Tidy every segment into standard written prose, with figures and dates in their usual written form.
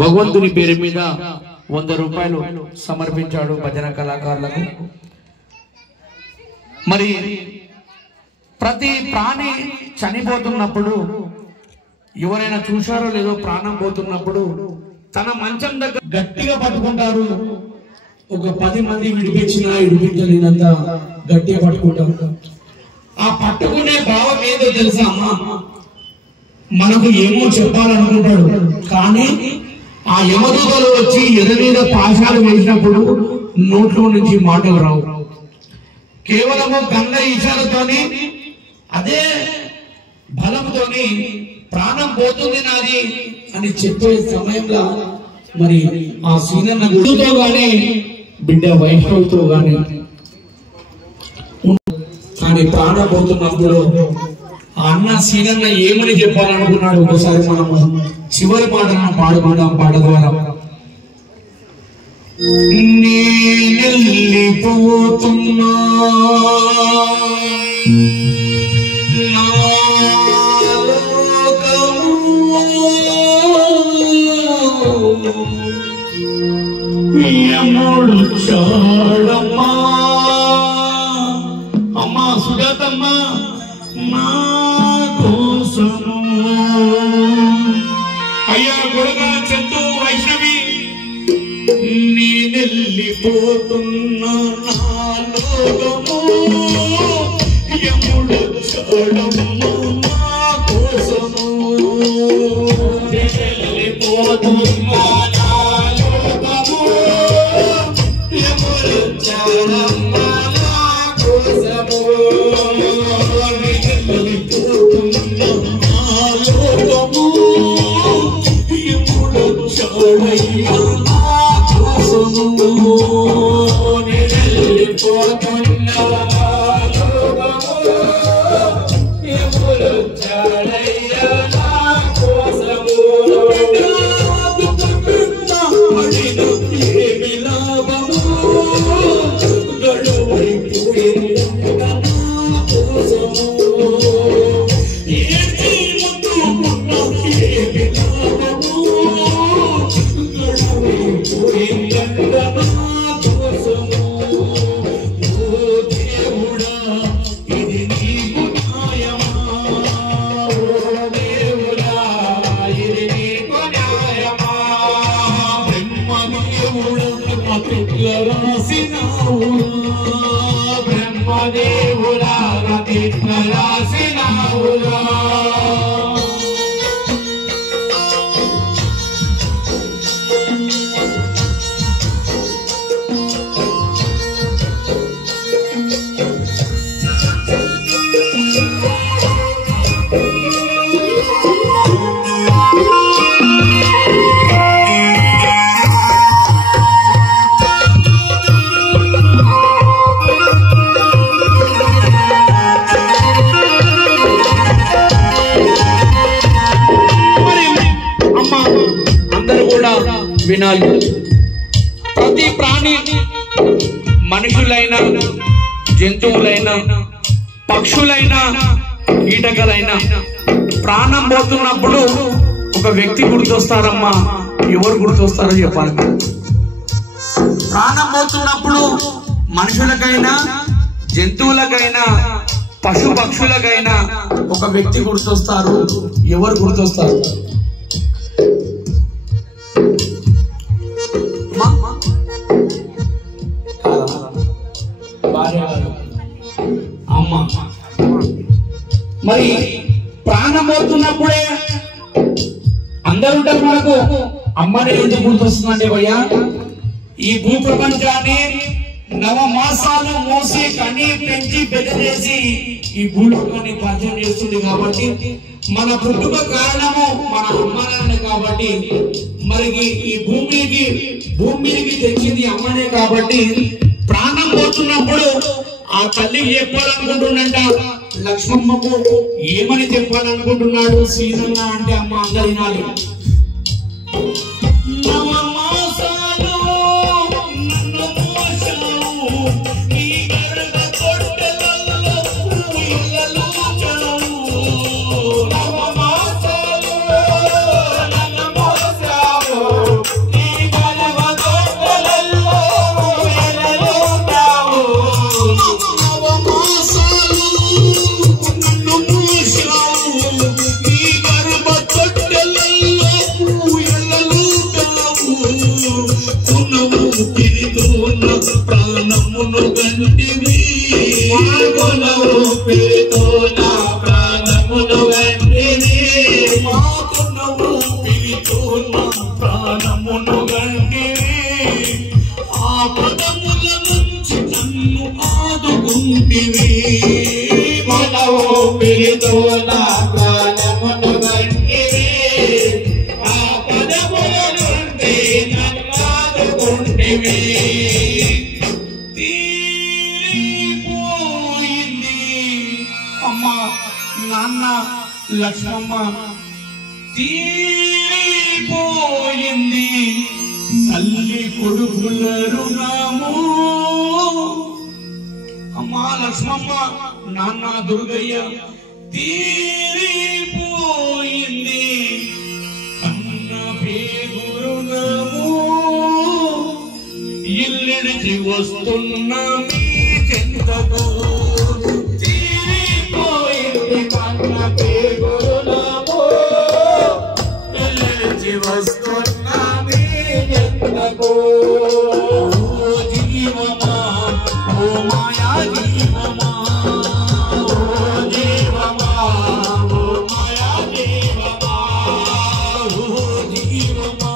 భగవంతుని పేరు మీద 100 రూపాయలు సమర్పించాడు భజన కళాకారులకు. మరి ప్రతి ప్రాణి చనిపోతున్నప్పుడు ఎవరైనా చూశారో లేదో, ప్రాణం పోతున్నప్పుడు తన మంచం దగ్గర గట్టిగా పట్టుకుంటారు. ఒక 10 మంది విడిపించినా విడిపించలేనంత గట్టిగా పట్టుకుంటారు. ఆ పట్టుకునే భావం ఏదో తెలుసా అమ్మా, మనకు ఏమో చెప్పాలనుకుంటాడు, కానీ ఆ యమదూతలు వచ్చి ఎర్ర మీద పాశాలు వేసినప్పుడు నోట్లో నుంచి మాటలు రావు. కేవలము గంగ ఈశాలతోని, అదే బలంతోని ప్రాణం పోతుంది నాది అని చెప్పే సమయంలో మరి ఆ సీనన్న గుడితో గాని బిడ్డ వైష్ణవుతో గాని కానీ ప్రాణం పోతున్నప్పుడు ఆ అన్న సీనన్న ఏమని చెప్పాలనుకున్నాడు ఒకసారి మనము చివరి పాటను పాడుకుందాం. పాట ద్వారా వెళ్ళిపోతున్నా యముడు చాడమ్మా, అమ్మా సుజాతమ్మ నా కోసము, అయ్యా గొడగ చెట్టు వైష్ణవి నేనెళ్ళిపోతున్నా నా లోకము, యముడు చాడమ్మా నా కోసము, వెళ్ళిపోతున్నా వినాలి. ప్రతి ప్రాణి, మనుషులైనా జంతువులైనా పక్షులైనా కీటకలైనా ప్రాణం పోతున్నప్పుడు ఒక వ్యక్తి గుర్తొస్తారమ్మా. ఎవరు గుర్తొస్తారో చెప్పాలి. ప్రాణం పోతున్నప్పుడు మనుషులకైనా జంతువులకైనా పశు పక్షులకైనా ఒక వ్యక్తి గుర్తొస్తారు. ఎవరు గుర్తొస్తారు? అమ్మ. మరి ప్రాణం పోతున్నప్పుడే అందరూ ఉంటారు. మనకు అమ్మనే ఎందుకు గుర్తొస్తుందంటే భయ్యా, ఈ భూ ప్రపంచాన్ని 9 మాసాలు మోసి కని పెంచి పెద్ద చేసి ఈ భూలోకాన్ని పరిచయం చేస్తుంది. కాబట్టి మన పుట్టుక కారణము మన అమ్మనే. కాబట్టి మరి ఈ భూమికి తెచ్చింది అమ్మనే. కాబట్టి ప్రాణం పోతున్నప్పుడు ఆ తల్లికి చెప్పాలనుకుంటున్నంట లక్ష్మమ్మకు ఏమని చెప్పాలనుకుంటున్నాడు సీనన్న అంటే, అమ్మ అందరు వినాలి. ప్రాణమును గంటివి మాకున్న ఊపిరితో నా ప్రాణమును గంటివి మాకున్న ఊపిరితో నా ప్రాణమును గంటివి ఆపదముల నుంచి నన్ను ఆదుకుంటివి మన ఊపిరితో నా ప్రాణమును గంటివి ఆపదముల నుండి నన్ను ఆదుకుంటివి తీరిపోయింది అమ్మా నాన్న లక్ష్మమ్మ తీరిపోయింది తల్లి కొడుకుల రుణము అమ్మా లక్ష్మమ్మ నాన్న దుర్గయ్య తీరిపోయింది కన్న పేగు రుణము ఇల్లిడిచి వస్తున్న మీ చెంతకు తీరిపోయింది కన్న పేగు రుణము ఇల్లిడిచి వస్తున్న మీ చెంతకు జీవమా ఓ మాయా జీవమా ఓ జీవమా ఓ మాయా జీవమా ఓ జీవమా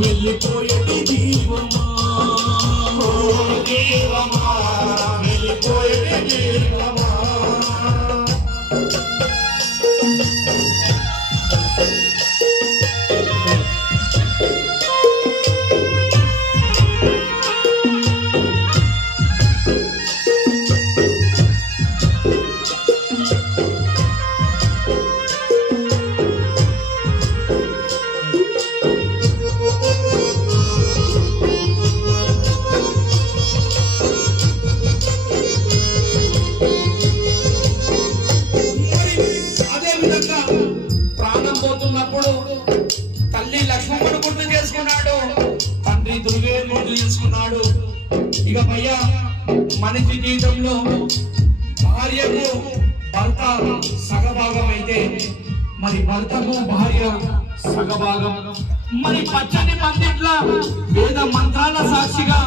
వెళ్ళిపోయేది జీవమా ఓ జీవమా వెళ్ళిపోయేది జీవమా ప్రాణం పోతున్నప్పుడు తల్లి లక్ష్మమ్మను గుర్తు చేసుకున్నాడు, తండ్రి దుర్గయ్యను గుర్తు చేసుకున్నాడు. ఇక భయ్యా మనిషి జీవితంలో భార్యకు భర్త సగభాగం అయితే మరి భర్తకు భార్య సగభాగం. మరి పచ్చని పందిట్ల వేద మంత్రాల సాక్షిగా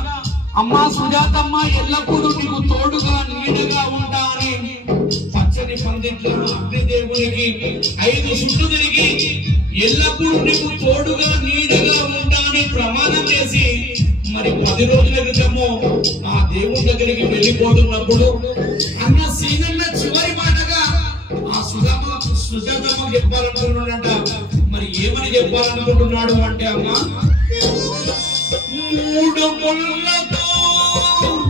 అమ్మా సుజాతమ్మ ఎల్లప్పుడూ నీకు తోడుగా నీడగా ఉంటా అని పచ్చని పందిట్ల అగ్నిదేవునికి 5 సుట్లు తిరిగి ఎల్లప్పుడూ నీకు తోడుగా నీడగా ఉంటా అని ప్రమాణం చేసి మరి 10 రోజుల క్రితము ఆ దేవుని దగ్గరికి వెళ్ళిపోతున్నప్పుడు అన్న సీనన్న చివరి మాటగా ఆ సుజాతమ్మ చెప్పాలనుకుంటున్నాడంట. మరి ఏమని చెప్పాలనుకుంటున్నాడు అంటే అమ్మ 3 ముళ్ళతో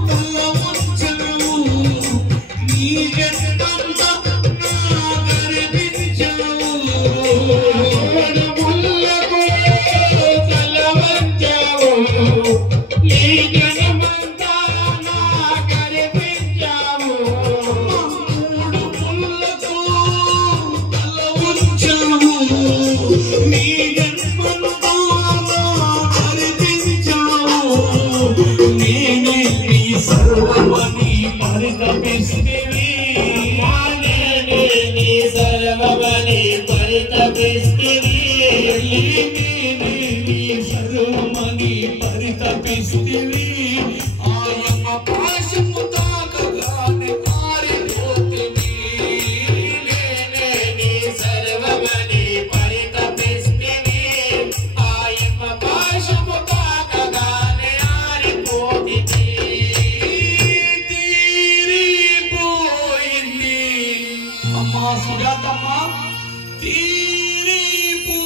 తల వంచవు నీ జన్మంతా కనిపించవు 3 ముళ్ళతో తల వంచవు నీ జన్మంతా కనిపించవు 3 ముళ్ళతో తల వంచవు నీ జన్మంతా నేనే నీ సర్వమని పరితపిస్తివి నేనే నీ సర్వమని పరితపిస్తివి నేనే నీ సర్వమని పరితపిస్తివి ఆయమ్మ పాశము తాకగానే ఆరిపోతివి నేనే నీ సర్వమని పరితపిస్తివి ఆయమ్మ పాశము తాకగానే తీరిపోయింది అమ్మా సుజాతమ్మ తీరిపోయింది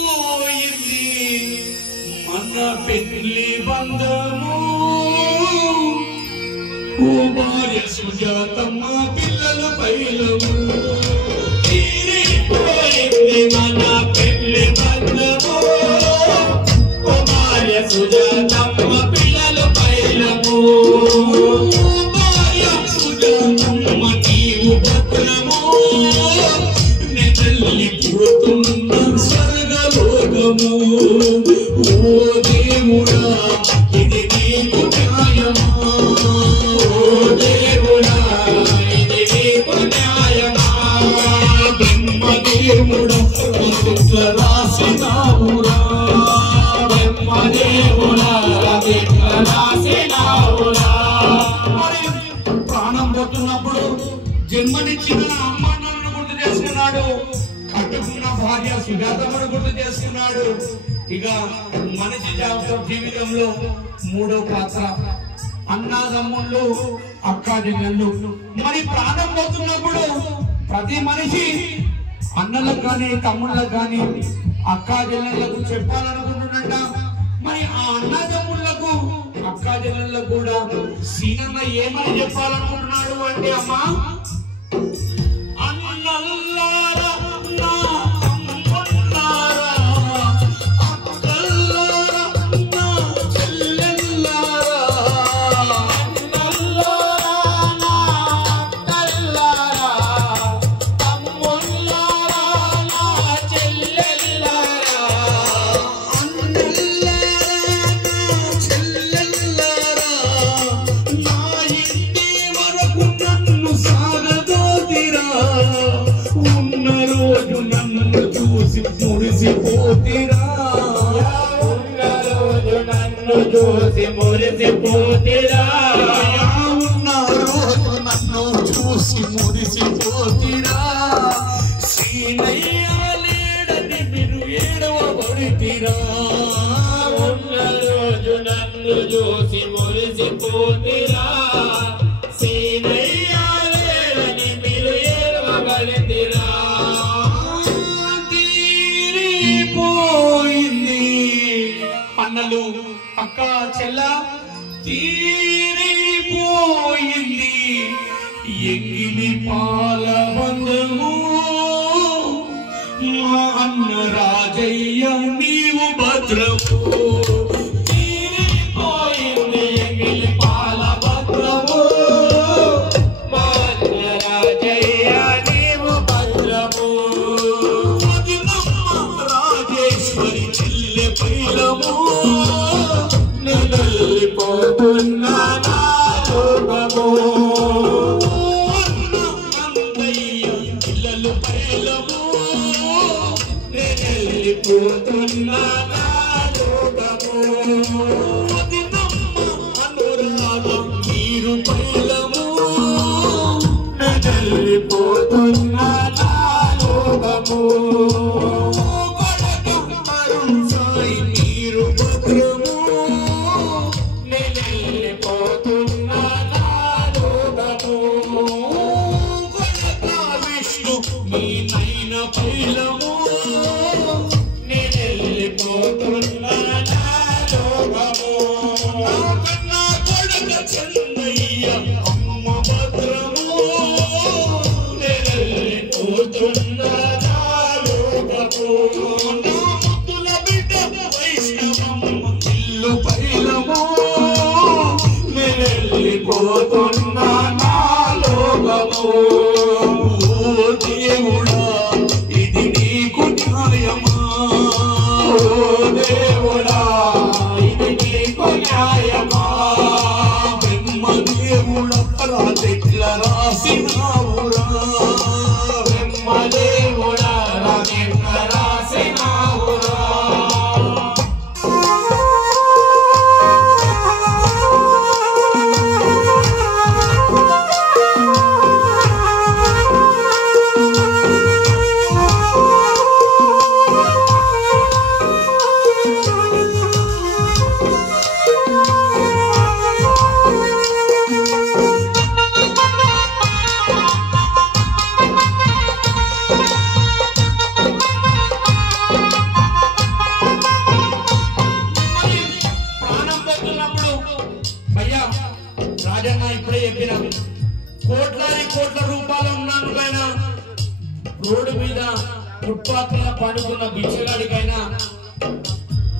మన పెళ్లి బంధము ఓ భార్య సుజాతమ్మ పిల్లలు పైలము తీరిపోయింది మన పెళ్లి బంధము ఓ భార్య సుజాతమ్మ పిల్లలు పైలము భార్య సుజాతమ్మ నీవు భద్రము నెల్లి పుడుతున్న స్వర్గలోకము ఓ దేవుడా ఇది నీకు న్యాయమా ఓ దేవుడా ఇది నీకు న్యాయమా బ్రహ్మదేవుడా ఇట్ల రాసినావురా బ్రహ్మదేవుడా ఇట్ల రాసినావురా సుజాతమ్మను గుర్తు చేసుకున్నాడు. ఇక మనిషి జీవితంలో మూడో పాత్ర అన్నదమ్ముళ్ళు, అక్క చెల్లెళ్ళు. మరి ప్రాణం పోతున్నప్పుడు ప్రతి మనిషి అన్నలకు కానీ తమ్ముళ్ళకు కానీ అక్క చెల్లెళ్ళకు చెప్పాలనుకుంటున్నట్ట. మరి ఆ అన్నదమ్ముళ్లకు అక్క చెల్లెళ్ళకు కూడా సీనన్న ఏమని చెప్పాలనుకుంటున్నాడు అంటే, అమ్మా అన్నల్లారా నా తమ్ముళ్ళారా, అక్కల్లారా నా చెల్లెళ్ళారా, అన్నల్లారా నా అక్కల్లారా, తమ్ముళ్ళారా నా చెల్లెళ్ళారా, అన్నల్లారా నా చెల్లెళ్ళారా, నా ఇంటి వరకు నన్ను సాగదోతిరా, ఉన్న రోజు నన్ను చూసి మురిసిపోతిరా, ఉన్న రోజు నన్ను చూసి మురిసిపోతిరా, ఉన్న రోజు నన్ను చూసి మురిసిపోతిరా, సీనయ్య లేడని మీరు ఏడవబడితిరా, ఉన్న రోజు నన్ను చూసి మురిసిపోతిరా, సీనయ్య లేడని మీరు ఏడవబడితిరా, తీరిపోయింది అన్నలు అక్క చెల్ల తీరిపోయింది ఎంగిలి పాల బంధము, మా అన్న రాజయ్య నీవు భద్రము, తీరిపోయింది ఎంగిలి పాల బంధము, మా అన్న రాజయ్య నీవు భద్రము, రాజేశ్వరి చెల్లె పైలము, నిలలిపోతున్నా నా లోకము, అన్నయ్య పిల్లలు పైలము, నిలలిపోతున్నా నా లోకము, అనురాగం మీరు పైలము, నిలలిపోతున్నా నా లోకము, మీరు భద్రము, నిలలిపోతున్నా నా లోకము, విష్ణు మీ నైన పైలము, నిలలిపోతున్నా నా లోకము, నా కొడుక చెన్నయ్య అమ్మ భద్రము, నిలలిపోతున్నా నా లోకము, నా ముద్దుల బిడ్డ వైష్ణవమ్మ ఇల్లు పైలము, నిలలిపోతున్నా నా లోకము, ఓ దేవుడా ఇది నీకు న్యాయమా, ఓ దేవుడా ఇది నీకు న్యాయమా, బ్రహ్మదేవుడా రాజెట్ల రాసినావురా, బ్రహ్మదేవుడా రాజెట్ల రాసినావురా, ప్రాణం పోతున్నప్పుడు భయ్యా రాజన్న ఇప్పుడే చెప్పిన కోట్లాది కోట్ల రూపాయలు ఉన్నాను పైన రోడ్డు మీద ఫుట్పాత్ మీద పడుకున్న బిచ్చగాడికైనా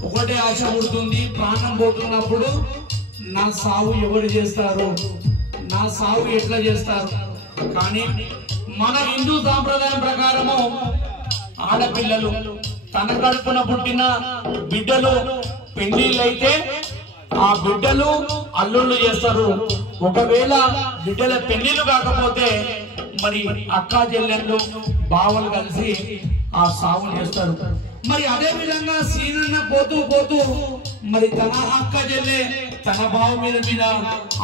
ఒకటే ఆశ పుడుతుంది, ప్రాణం పోతున్నప్పుడు నా సాగు ఎవరు చేస్తారు, నా సాగు ఎట్లా చేస్తారు. కానీ మన హిందూ సాంప్రదాయం ప్రకారము ఆడపిల్లలు తన కడుపున పుట్టిన బిడ్డలు పెళ్లిళ్ళైతే ఆ బిడ్డలు అల్లుళ్ళు చేస్తారు. ఒకవేళ బిడ్డల పెళ్లిళ్ళు కాకపోతే మరి అక్క చెల్లెళ్ళు బావలు కలిసి ఆ సాగు చేస్తారు. మరి అదే విధంగా సీనన్న పోతూ పోతూ మరి తన అక్క చెల్లె తన బావ మీద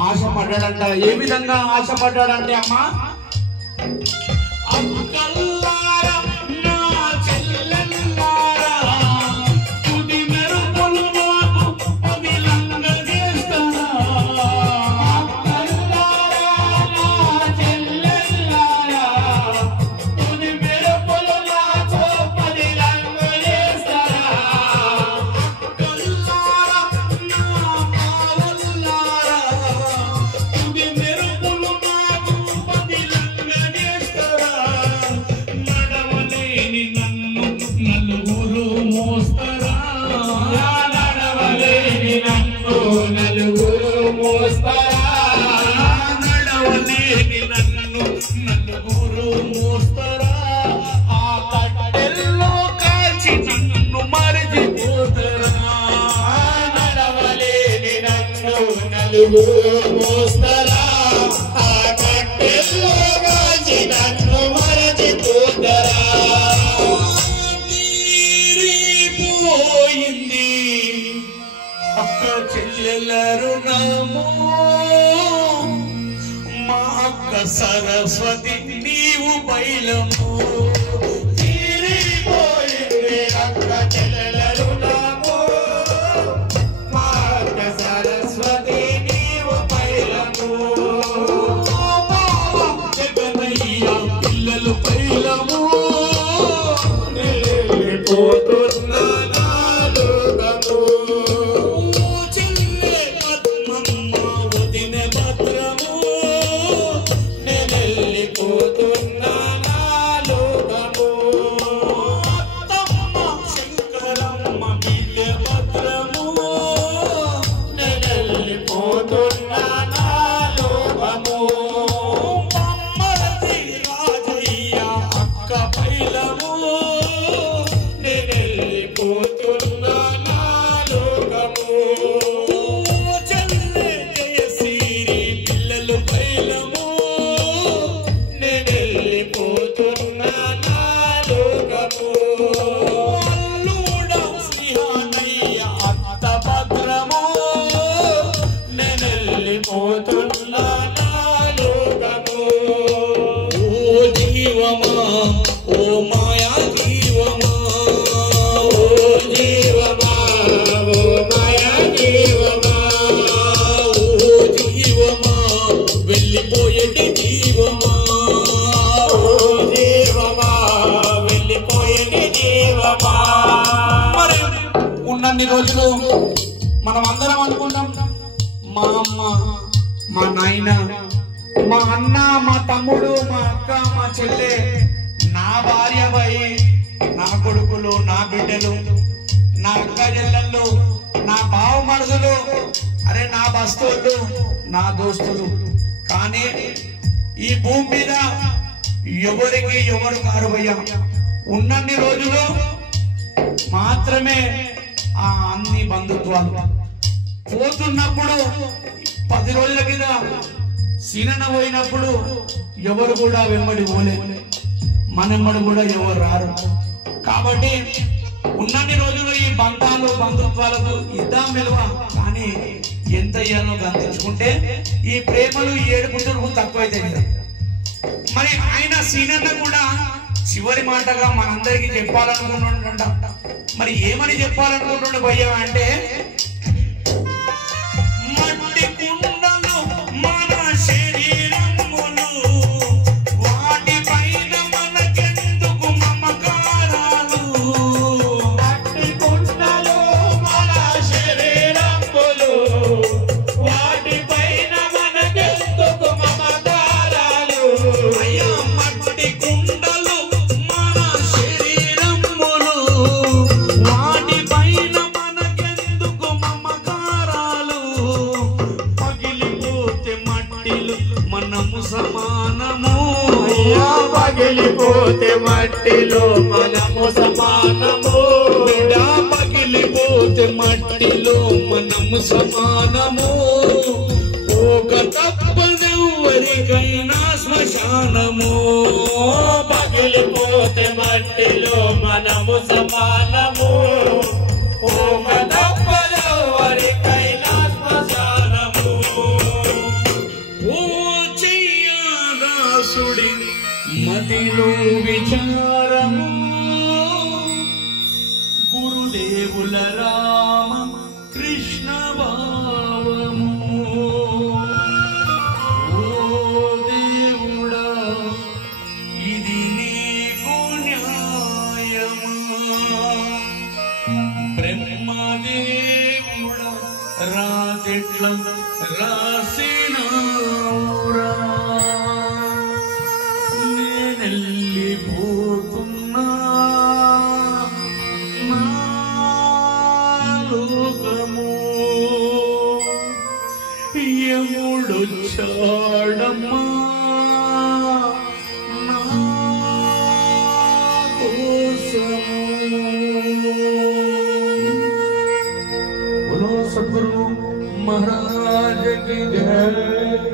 ఆశపడ్డాడంట. ఏ విధంగా ఆశపడ్డాడంటే అమ్మా, అక్కల్లారా నా చెల్లెళ్ళ నన్ను నలుగురు మోస్తారా, నడవలేని నన్ను నలుగురు మోస్తారా, ఆ కట్టెల్లో కాల్చి నన్ను మరిచిపోతారా, నడవలేని నన్ను నలుగురు మోస్తారా, ఆ కట్టెల్లో కాల్చి నన్ను మరిచిపోతారా. పోయింది అక్క చెల్లెల రుణము, మా అక్క సరస్వతి నీవు బైలము, తీరిపోయింది అక్క చెల్లెల రుణము, మా అక్క సరస్వతి నీవు బైలము, జగనయ్య పిల్లలు బైలము, పోతున్నా నాలుగము. చెల్లె పద్మమ్మ వదిన భద్రము, నేనెళ్ళిపోతున్నా నాలుగము. అత్తమ్మ శంకరమ్మ బిడ్డ భద్రము, నేనెళ్ళిపోతున్నా నాలుగము. మమ్మల్ని రాజయ్య అక్క బైలము, నేనెళ్ళిపోతున్నా నాలుగము. చెల్లె జయశ్రీ పిల్లలు బైలము, నేనెళ్ళిపోతున్నా నాలుగము. అల్లుడ శ్రీహానయ్య అత్త భద్రము, నేనెళ్ళిపోతున్నా నాలుగము. ఓ జీవమా ఓ మాయా జీవమా, ఓ జీవమా ఓ మాయా జీవమా, ఓ జీవమా వెళ్ళిపోయేటి జీవమా, ఓ జీవమా వెళ్ళిపోయింది జీవమా. మరి ఉన్నన్ని రోజులు మనం అందరం అనుకుంటాం మా అమ్మ మా నాయన మా అన్న మా తమ్ముడు మా అక్క మా చెల్లె నా భార్య పోయి నా కొడుకులు నా బిడ్డలు నా అక్క చెల్లెళ్ళు నా బావ మనుషులు అరే నా బస్తోళ్ళు నా దోస్తులు. కానీ ఈ భూమి మీద ఎవరికి ఎవరు కారు భయ్యా. ఉన్నన్ని రోజులు మాత్రమే ఆ అన్ని బంధుత్వాలు. పోతున్నప్పుడు 10 రోజుల కింద సీనన్న పోయినప్పుడు ఎవరు కూడా వెంబడి పోలేదు, మనెమ్మడి కూడా ఎవరు రారు. కాబట్టి ఉన్నన్ని రోజులు ఈ బంధాలు బంధుత్వాలకు ఇద్దాం విలువ, కానీ ఎంత ఇయ్యాలో గంతించుకుంటే ఈ ప్రేమలు ఈ ఏడుపుతులకు తక్కువైతాయి కదా. మరి ఆయన సీనన్న కూడా చివరి మాటగా మనందరికి చెప్పాలనుకుంటుండ. మరి ఏమని చెప్పాలనుకుంటుండ భయ్యా అంటే, మట్టి కుండలు మన శరీరములు, వాటిపైన మనకెందుకు మమకారాలు, మట్టి కుండలు మన శరీరములు, వాటిపైన మనకెందుకు మమకారాలు. అయ్యా మట్టి కుండలు మన శరీరములు, వాటిపైన మనకెందుకు మమకారాలు, పగిలిపోతే మట్టిలు మనము సమానము, అయ్యా పగిలిపోతే మట్టిలో మనము సమానము, బిడ్డా పగిలిపోతే మట్టిలో మనము సమానము, పోక తప్పదెవ్వరికైనా శ్మశానము, పగిలిపోతే మట్టిలో మనము సమానము, పోక తప్పదెవ్వరికైనా శ్మశానము. ఓ చెయ్యదాసుడి మదిలో విచారము, గురుదేవుల రామ కృష్ణ భావము, ఓ దేవుడా ఇది నీకు న్యాయమా, బ్రహ్మదేవుడా రాతెట్ల రాసినవురా, నేనెళ్ళిపోతున్నా నా లోకము. దేవుడొచ్చాడమ్మా నా కోసము. బోలో సద్గురు మహారాజ్ కి జై.